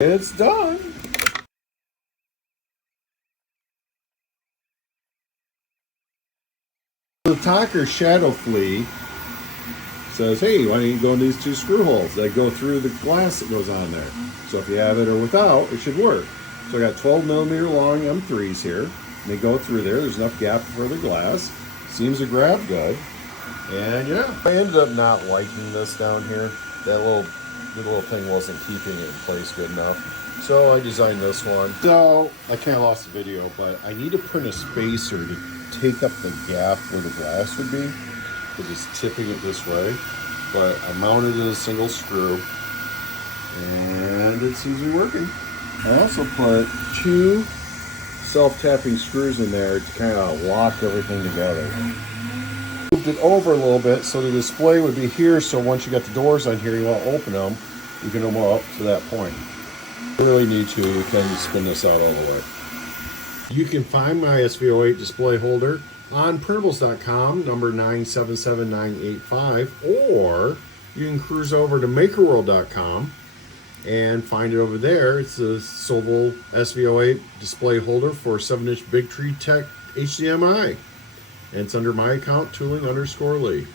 It's done. The talker shadow flea says, hey, why don't you go in these two screw holes that go through the glass that goes on there? So if you have it or without, it should work. So I got 12 millimeter long M3s here. They go through there. There's enough gap for the glass. Seems to grab good. And yeah, I ended up not liking this down here. The little thing wasn't keeping it in place good enough. So I designed this one. So I kind of lost the video, but I need to put a spacer to take up the gap where the glass would be, because it's tipping it this way. But I mounted it as a single screw, and it seems to be working. I also put 2 self-tapping screws in there to kind of lock everything together. Moved it over a little bit so the display would be here, so once you got the doors on here, you want to open them, you can open them up to that point. If you really need to, you can spin this out all the way. You can find my SV08 display holder on printables.com, number 977985, or you can cruise over to makerworld.com and find it over there. It's the Sovol SV08 display holder for 7-inch Big Tree Tech HDMI. And it's under my account, tooling_Lee.